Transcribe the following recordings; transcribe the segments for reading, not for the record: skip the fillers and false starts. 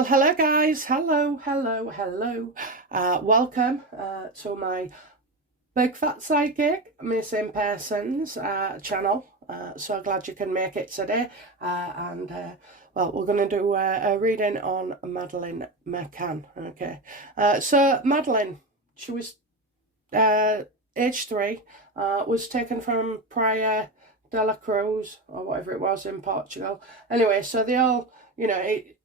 Well, hello guys, hello. Welcome to my Big Fat Psychic Missing Persons channel. So glad you can make it today. Well, we're going to do a reading on Madeline McCann. Okay. So Madeline, she was age 3, was taken from Praia de la Cruz or whatever it was in Portugal. Anyway, so they all, it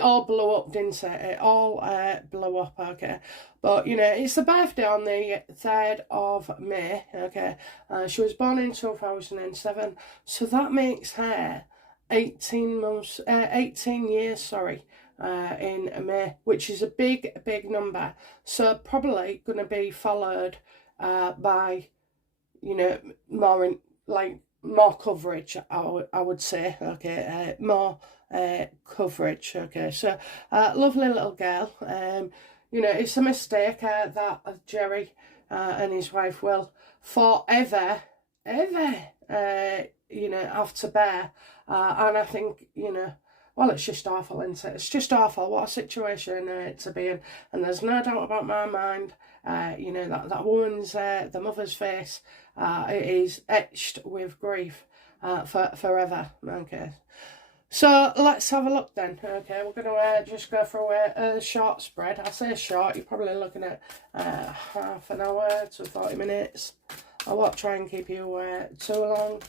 all blew up, didn't it? It all blew up, okay? But, it's the birthday on the 3rd of May, okay? She was born in 2007, so that makes her 18 years, sorry, in May, which is a big number. So probably going to be followed by, more coverage, I would say, okay, more coverage, okay. So lovely little girl. It's a mistake that Jerry and his wife will forever have to bear, and I think, well, it's just awful, isn't it? It's just awful. What a situation to be in. And there's no doubt about my mind, that woman's, the mother's face, it is etched with grief forever. Okay. So let's have a look then. Okay, we're going to just go through a short spread. I say short, you're probably looking at half an hour to 40 minutes. I won't try and keep you too long.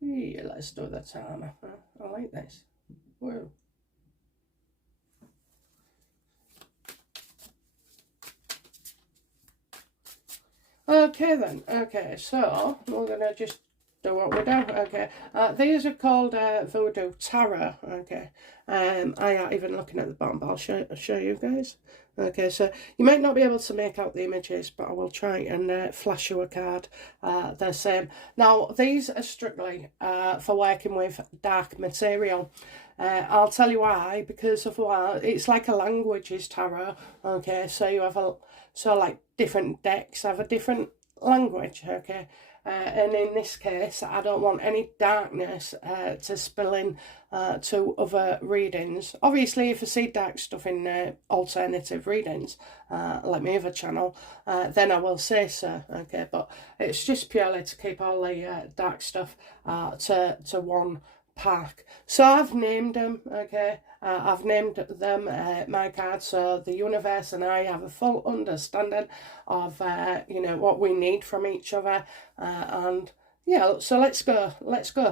Yeah, let's do the timer. I like this. Whoa. Okay then. Okay, so we're gonna just do what we do. Okay. These are called Voodoo Tarot. Okay. I ain't even looking at the bottom, but I'll show you guys. Okay, so you might not be able to make out the images, but I will try and flash you a card. The same. Now, these are strictly for working with dark material. I'll tell you why, because of what it's like a languages tarot. Okay, so you have like different decks have a different language. Okay. And in this case, I don't want any darkness to spill in to other readings. Obviously, if I see dark stuff in alternative readings, like my other channel, then I will say so. Okay, but it's just purely to keep all the dark stuff to one pack. So I've named them. Okay, I've named them my cards, so the universe and I have a full understanding of what we need from each other, and yeah, so let's go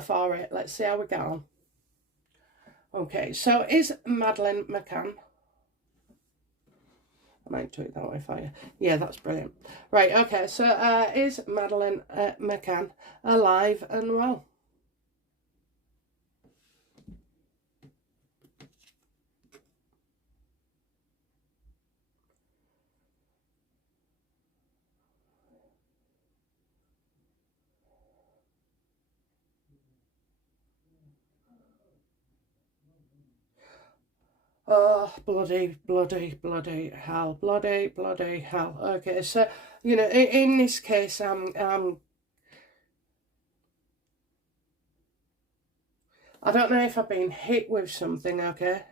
for it. Let's see how we get on. Okay, so is Madeline McCann, I might do it that way for you. Yeah, that's brilliant. Right, okay, so is Madeline McCann alive and well? Oh, bloody hell. Bloody hell. Okay, so, in this case, I don't know if I've been hit with something, okay?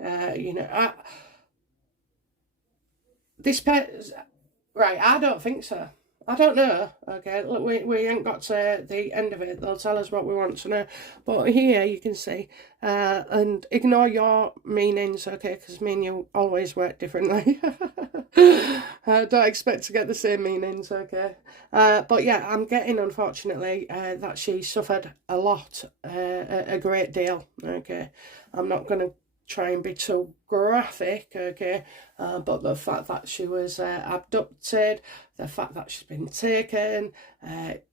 Right, I don't think so. I don't know, okay? Look, we ain't got to the end of it. They'll tell us what we want to know. But here you can see, and ignore your meanings, okay? Because me and you always work differently. Don't expect to get the same meanings, okay? But yeah, I'm getting, unfortunately, that she suffered a lot, a great deal, okay? I'm not going to try and be too graphic, okay, but the fact that she was abducted, the fact that she's been taken, that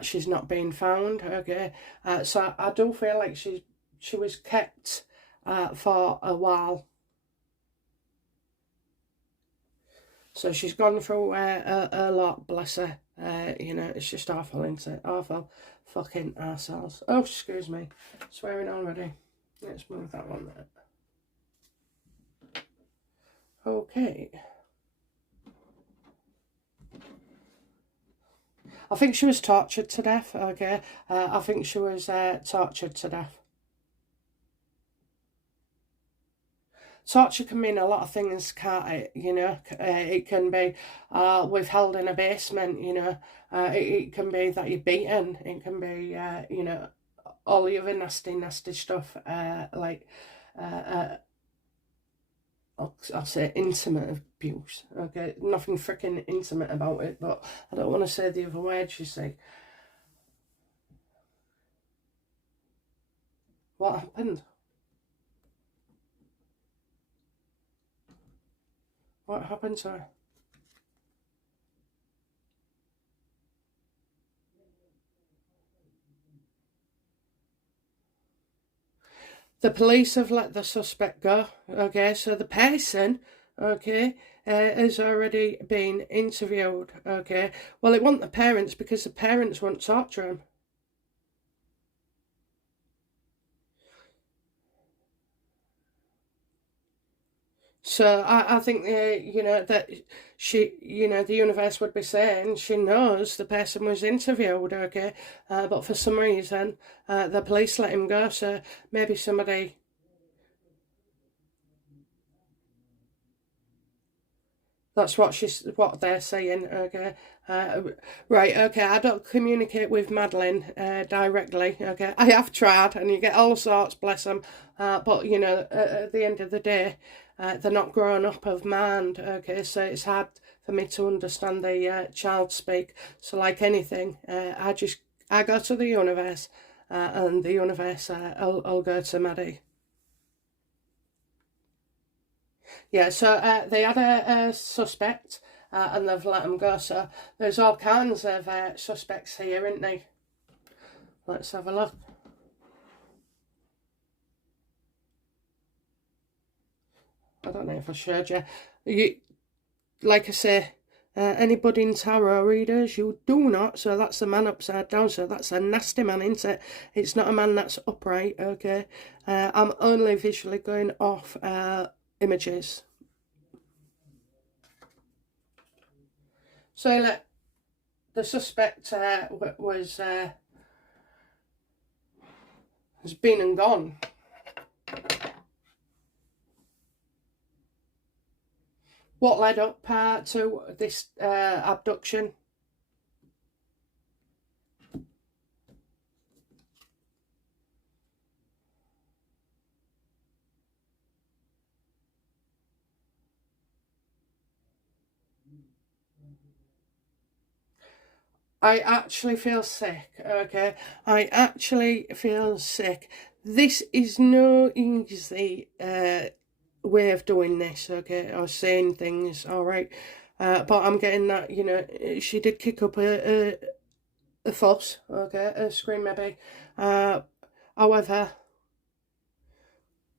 she's not been found, okay, so I do feel like she was kept for a while. So she's gone through a lot, bless her. It's just awful, isn't it? Awful fucking arseholes. Oh, excuse me, swearing already. Let's move that one there. Okay. I think she was tortured to death, okay? I think she was tortured to death. torture can mean a lot of things, can't it? You know, it can be withheld in a basement. You know, it can be that you're beaten. It can be you know, all the other nasty stuff, like I'll say intimate abuse. Okay, nothing freaking intimate about it, but I don't want to say the other words. You see, what happened? What happened to her? The police have let the suspect go. Okay, so the person, okay, has already been interviewed. Okay, well, it wasn't the parents because the parents won't torture him. So I think you know that she, you know, the universe would be saying she knows the person was interviewed, okay, but for some reason the police let him go. So maybe somebody. That's what they're saying. Okay, uh, right. Okay, I don't communicate with Madeline directly. Okay, I have tried, and you get all sorts. Bless them, but you know, at the end of the day, they're not grown up of mind. Okay, so it's hard for me to understand the child speak. So, like anything, I go to the universe, and the universe I'll go to Maddie. Yeah, so they had a suspect and they've let him go. So there's all kinds of suspects here, isn't there? Let's have a look. I don't know if I showed you. Like I say, anybody in tarot readers, you do not. So that's the man upside down. So that's a nasty man, isn't it? It's not a man that's upright, okay? I'm only visually going off images. So like, the suspect has been and gone. What led up to this abduction? I actually feel sick, okay? I actually feel sick. This is no easy way of doing this, okay? Or saying things, alright? But I'm getting that, you know, she did kick up a fuss, okay? A scream, maybe. However,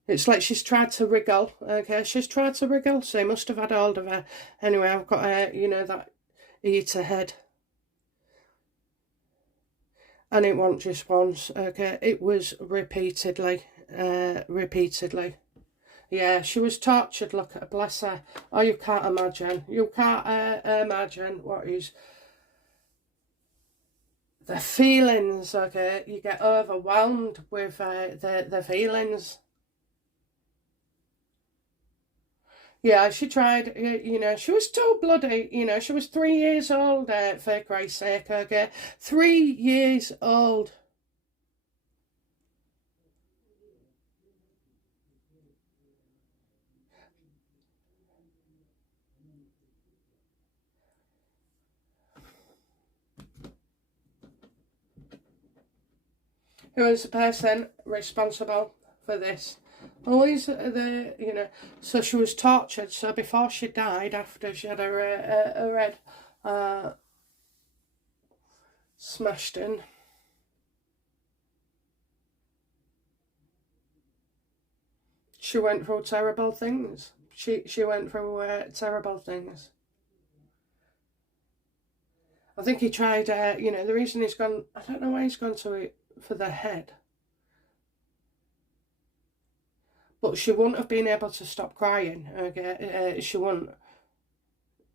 it's like she's tried to wriggle, okay? She's tried to wriggle, so he must have had hold of her. Anyway, I've got, you know, that eater head. And it wasn't just once, okay, it was repeatedly, repeatedly. Yeah, she was tortured, look at her, bless her. Oh, you can't imagine what is the feelings, okay, you get overwhelmed with the feelings. Yeah, she tried, you know, she was too bloody, you know, she was 3 years old, for Christ's sake, okay, 3 years old. Who is the person responsible for this? Always you know, so she was tortured. So before she died, after she had her head smashed in, she went through terrible things. She went through terrible things. I think he tried, you know, the reason he's gone, I don't know why he's gone to it for the head. But she wouldn't have been able to stop crying, okay? She wouldn't.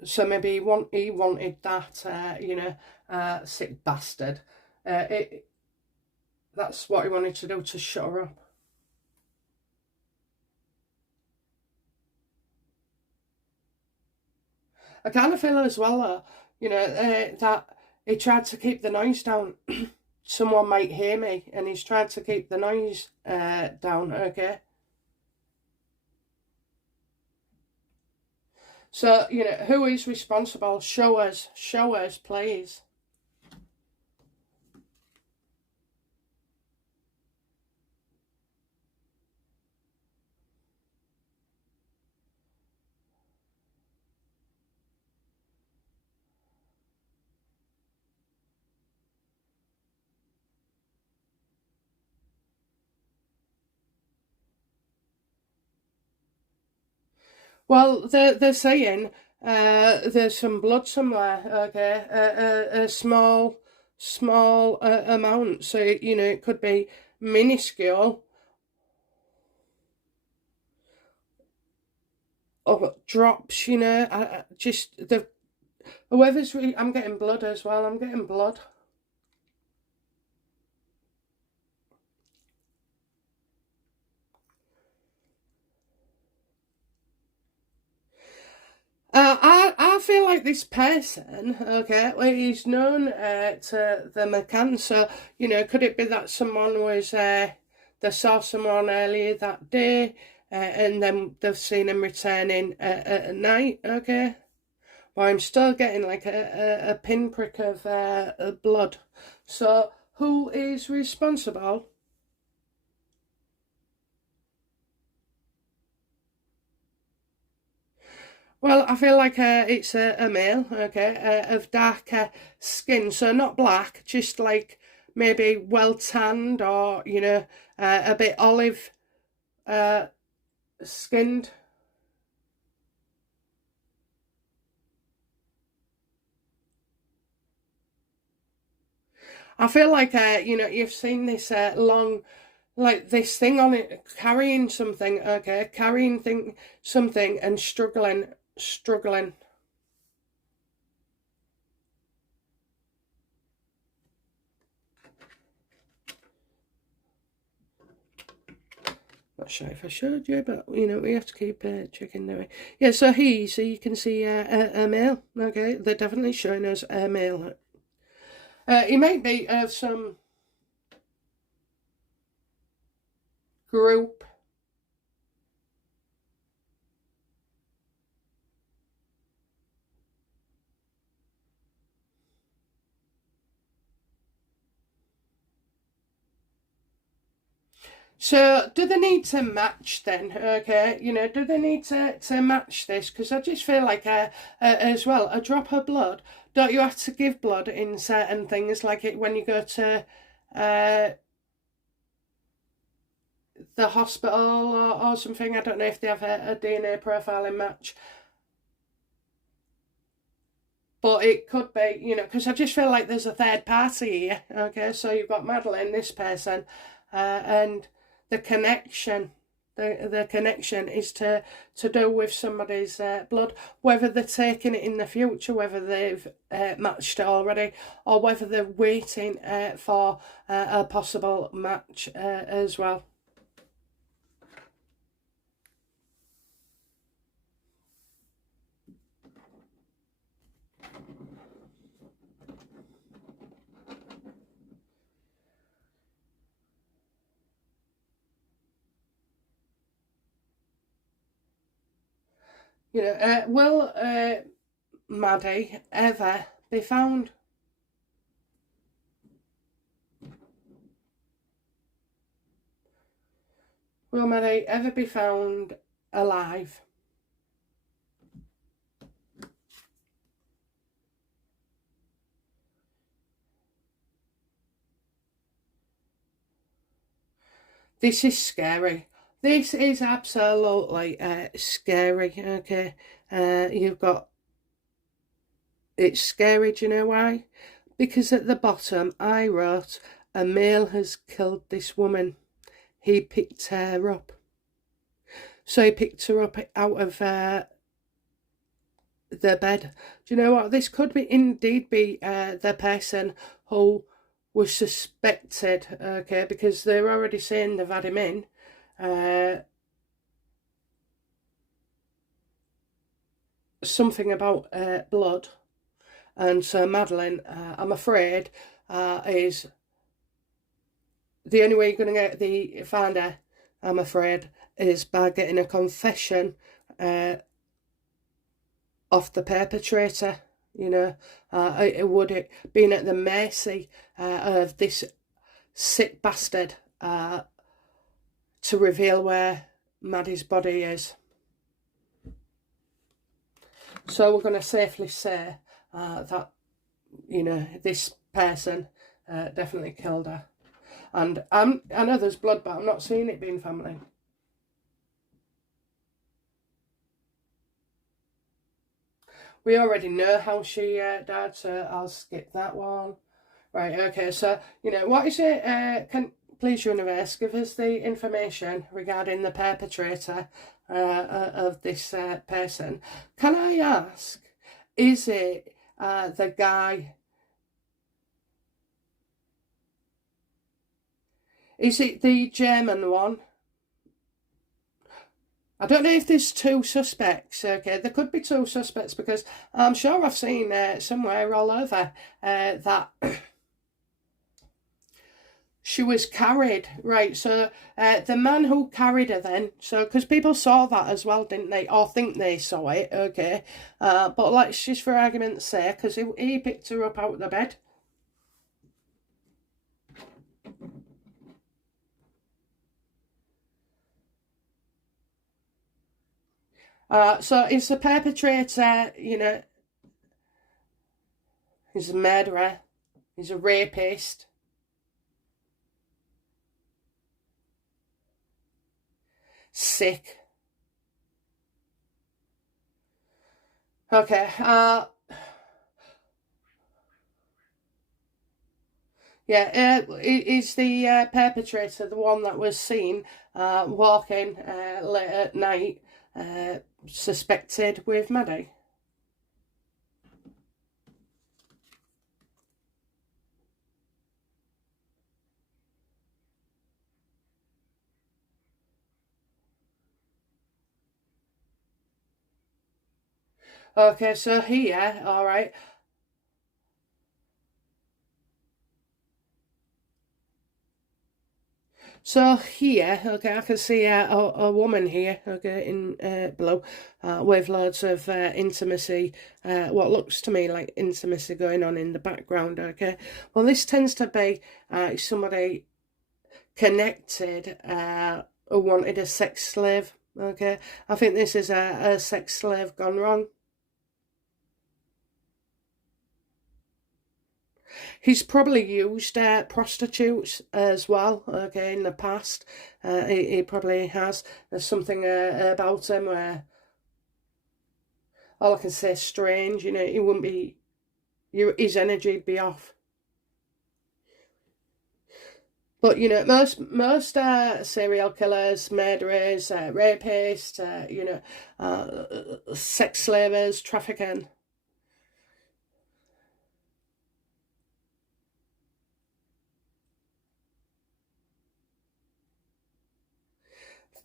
So maybe he wanted that, you know, sick bastard. That's what he wanted to do to shut her up. I kind of feel as well, that he tried to keep the noise down. Someone might hear me, and he's tried to keep the noise down, okay? So, who is responsible? Show us, please. Well, they're saying there's some blood somewhere, okay? A small amount. So, it could be minuscule. Or drops, just the whoever's I'm getting blood as well. I'm getting blood. I feel like this person, okay, well, he's known to the McCann, so, could it be that someone was, they saw someone earlier that day, and then they've seen him returning at night, okay? Well, I'm still getting like a pinprick of blood. So, who is responsible? Well, I feel like it's a male, okay, of darker skin, so not black, just like maybe well tanned or a bit olive skinned. I feel like you've seen this long, like this thing on it, carrying something, okay, something and struggling. Not sure if I showed you, but we have to keep checking the way. Yeah, so you can see a male. Okay, they're definitely showing us a male. He might be of some group. So, do they need to match then? Okay, do they need to match this? Because I just feel like, as well, a drop of blood. Don't you have to give blood in certain things, like it when you go to uh, the hospital or something? I don't know if they have a DNA profiling match. But it could be, because I just feel like there's a third party here. Okay, so you've got Madeleine, this person, and the connection. The connection is to do with somebody's blood, whether they're taking it in the future, whether they've matched it already, or whether they're waiting for a possible match as well. Will Maddie ever be found? Will Maddie ever be found alive? This is scary. This is absolutely scary. Okay, you've got it's scary. Do you know why? Because at the bottom I wrote, a male has killed this woman. He picked her up. So he picked her up out of the bed. Do you know what? This could be indeed be the person who was suspected, okay, because they're already saying they've had him in. something about blood. And so Madeleine, I'm afraid, is the only way you're going to find her, I'm afraid, is by getting a confession off the perpetrator. You know, it being at the mercy of this sick bastard to reveal where Maddie's body is. So we're going to safely say that, you know, this person definitely killed her. And I know there's blood, but I'm not seeing it being family. We already know how she died, so I'll skip that one. Right, okay, so, you know, what is it? Please, universe, give us the information regarding the perpetrator of this person. Can I ask, is it the guy? Is it the German one? I don't know if there's two suspects, okay? There could be two suspects because I'm sure I've seen somewhere all over that she was carried, right? So the man who carried her then, so because people saw that as well, didn't they? Or think they saw it, okay? But let's just for argument's sake, because he picked her up out of the bed. So is the perpetrator, you know, he's a murderer, he's a rapist. Sick. Okay, yeah, is the perpetrator the one that was seen walking late at night, suspected with Maddie? Okay, so here, all right. So here, okay, I can see a woman here, okay, in below, with loads of intimacy, what looks to me like intimacy going on in the background, okay. Well, this tends to be somebody connected who wanted a sex slave, okay. I think this is a sex slave gone wrong. He's probably used prostitutes as well, okay, in the past. He probably has. There's something about him where all I can say is strange, you know, he wouldn't be, his energy'd be off. But, you know, most serial killers, murderers, rapists, you know, sex slavers, trafficking,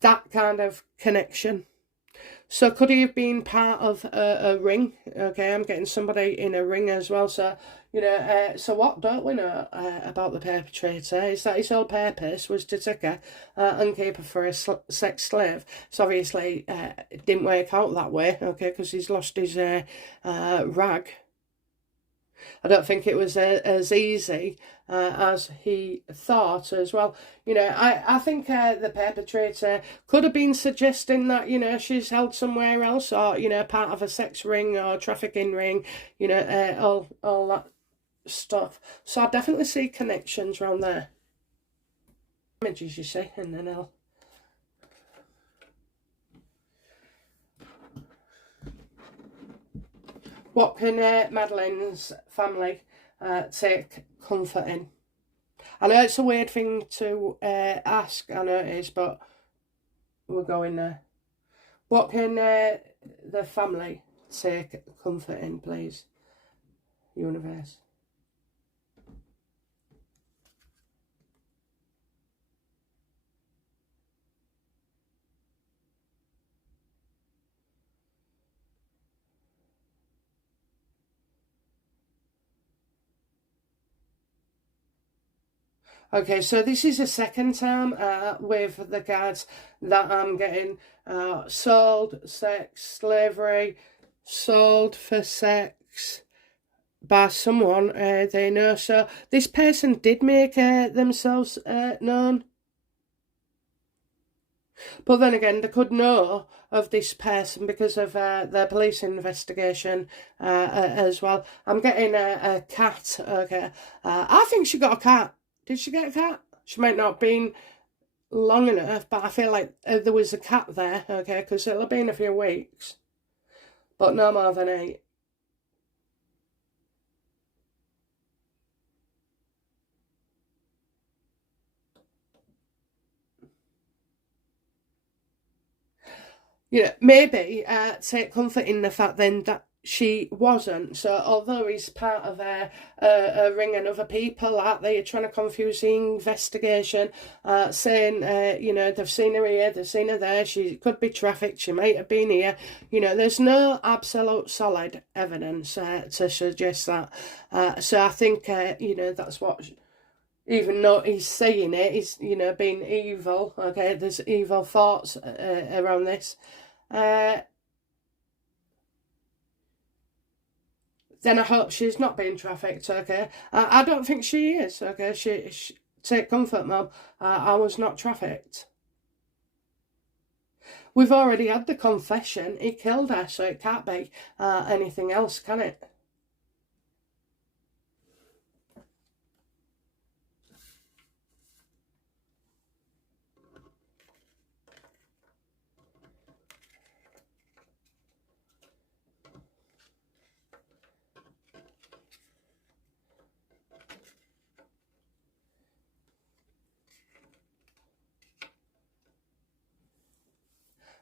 that kind of connection. So could he have been part of a ring? Okay, I'm getting somebody in a ring as well. So, you know, so what don't we know about the perpetrator is that his whole purpose was to take her and keep her for a sex slave. So obviously it didn't work out that way, okay, because he's lost his rag. I don't think it was as easy as he thought as well. You know, I think the perpetrator could have been suggesting that, you know, she's held somewhere else or, you know, part of a sex ring or trafficking ring, you know, all that stuff. So I definitely see connections around there. Images, you see, and then I'll... What can Madeleine's family take comfort in? I know it's a weird thing to ask, I know it is, but we're going there. What can the family take comfort in, please, universe? Okay, so this is the second time with the cards that I'm getting sold, sex, slavery, sold for sex by someone they know. So this person did make themselves known. But then again, they could know of this person because of their police investigation as well. I'm getting a cat, okay. I think she got a cat. Did she get a cat? She might not have been long enough, but I feel like there was a cat there, okay, because it'll have been a few weeks. But no more than 8. Yeah, maybe take comfort in the fact then that she wasn't. So although he's part of a ring and other people out there trying to confuse the investigation, saying, they've seen her here, they've seen her there, she could be trafficked, she might have been here. There's no absolute solid evidence to suggest that. So I think, that's what... Even though he's saying it, he's, being evil, okay, there's evil thoughts around this. Then I hope she's not being trafficked, okay? I don't think she is, okay? She take comfort, Mum. I was not trafficked. We've already had the confession. He killed her, so it can't be anything else, can it?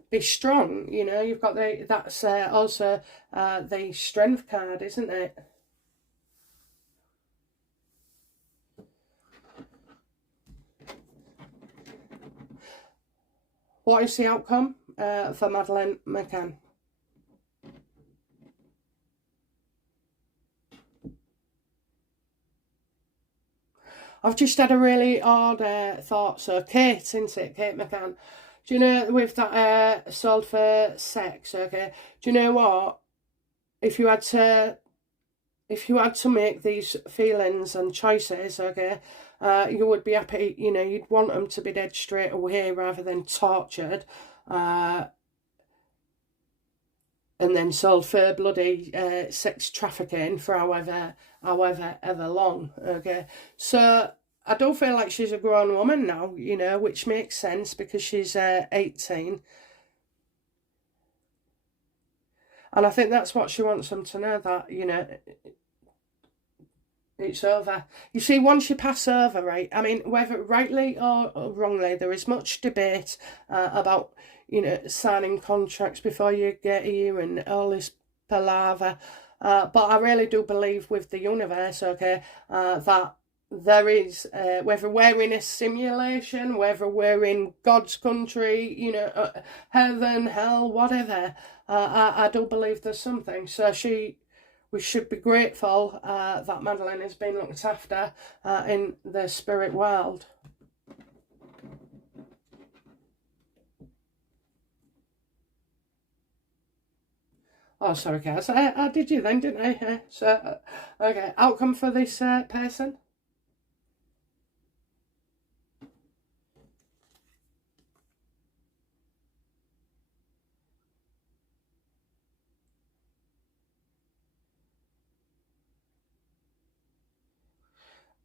Be strong, you've got that's also the strength card, isn't it? What is the outcome for Madeline McCann? I've just had a really odd thought. So Kate, isn't it? Kate McCann. Do you know, with that sold for sex, okay? Do you know what? If you had to make these feelings and choices, okay, you would be happy, you'd want them to be dead straight away rather than tortured, and then sold for bloody sex trafficking for however ever long, okay? So I don't feel like she's a grown woman now, which makes sense because she's 18. And I think that's what she wants them to know, that, it's over. You see, once you pass over, right, I mean, whether rightly or wrongly, there is much debate about, signing contracts before you get here and all this palaver. But I really do believe with the universe, okay, that there is, whether we're in a simulation, whether we're in God's country, heaven, hell, whatever, I do believe there's something. So we should be grateful that Madeleine has been looked after in the spirit world. Oh, sorry, guys. I did you then, didn't I? So, okay. Outcome for this person?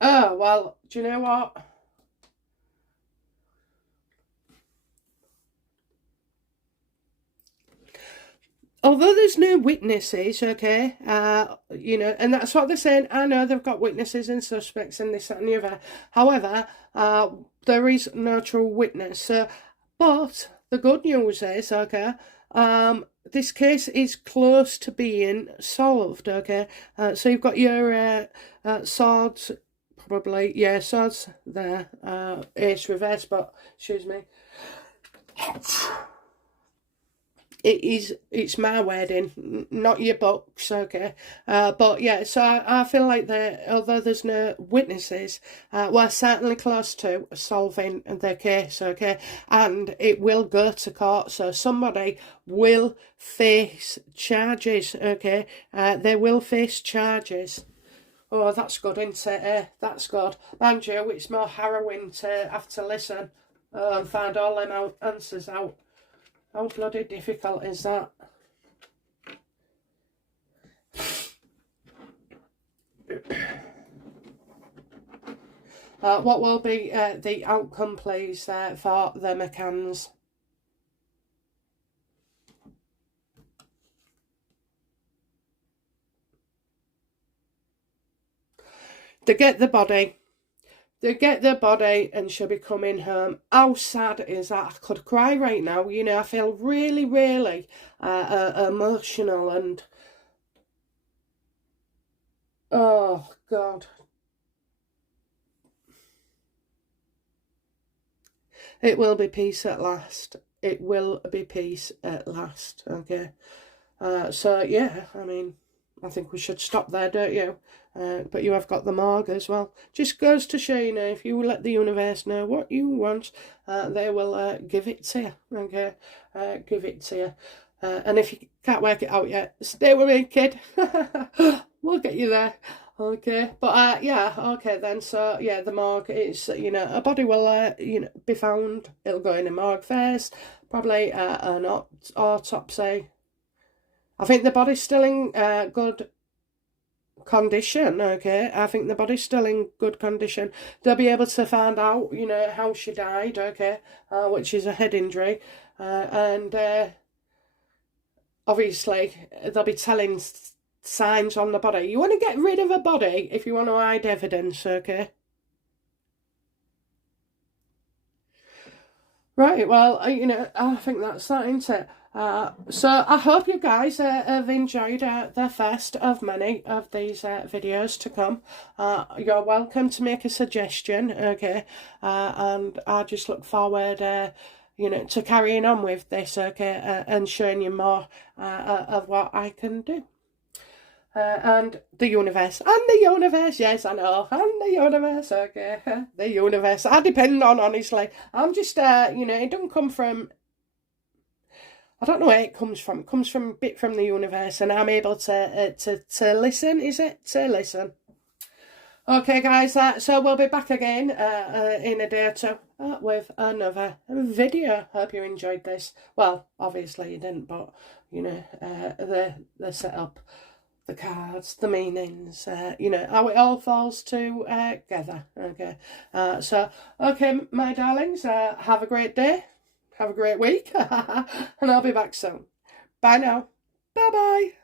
Oh, well, do you know what? Although there's no witnesses, okay, and that's what they're saying. I know they've got witnesses and suspects and this, that, and the other. However, there is no true witness. So, but the good news is, okay, this case is close to being solved, okay. So you've got your swords, probably, yeah, swords there, ace reverse, but excuse me. it's my wedding, not your books, okay? But yeah, so I feel like although there's no witnesses, we're certainly close to solving the case, okay? And it will go to court, so somebody will face charges, okay? They will face charges. Oh, that's good, isn't it? That's good. Mind you, it's more harrowing to have to listen and find all them answers out. How bloody difficult is that? What will be the outcome, please, for the McCanns? They get the body. They get the body and she'll be coming home. How sad is that? I could cry right now. You know, I feel really, really emotional and... Oh, God. It will be peace at last. It will be peace at last, okay? So, yeah, I mean, I think we should stop there, don't you? But you have got the morgue as well. Just goes to show, you know, if you let the universe know what you want, they will give it to you, okay? Give it to you. And if you can't work it out yet, stay with me, kid. We'll get you there. Okay, but yeah, okay then. So yeah, the morgue is, you know, a body will you know, be found. It'll go in a morgue first, probably an autopsy. I think the body's still in good condition, okay? I think the body's still in good condition. They'll be able to find out, you know, how she died, okay? Which is a head injury. And obviously, they'll be telling signs on the body. You want to get rid of a body if you want to hide evidence, okay? Right, well, you know, I think that's that, isn't it? So I hope you guys have enjoyed the first of many of these videos to come. You're welcome to make a suggestion, okay? And I just look forward, you know, to carrying on with this, okay? And showing you more of what I can do. And the universe, yes, I know, and the universe, okay, the universe, I depend on, honestly. I'm just, you know, it don't come from, I don't know where it comes from. It comes from a bit from the universe, and I'm able to listen, is it? To listen. Okay, guys, so we'll be back again in a day or two with another video. Hope you enjoyed this. Well, obviously you didn't, but, you know, the setup, the cards, the meanings, you know, how it all falls together, okay? So, okay, my darlings, have a great day, have a great week, and I'll be back soon. Bye now. Bye-bye.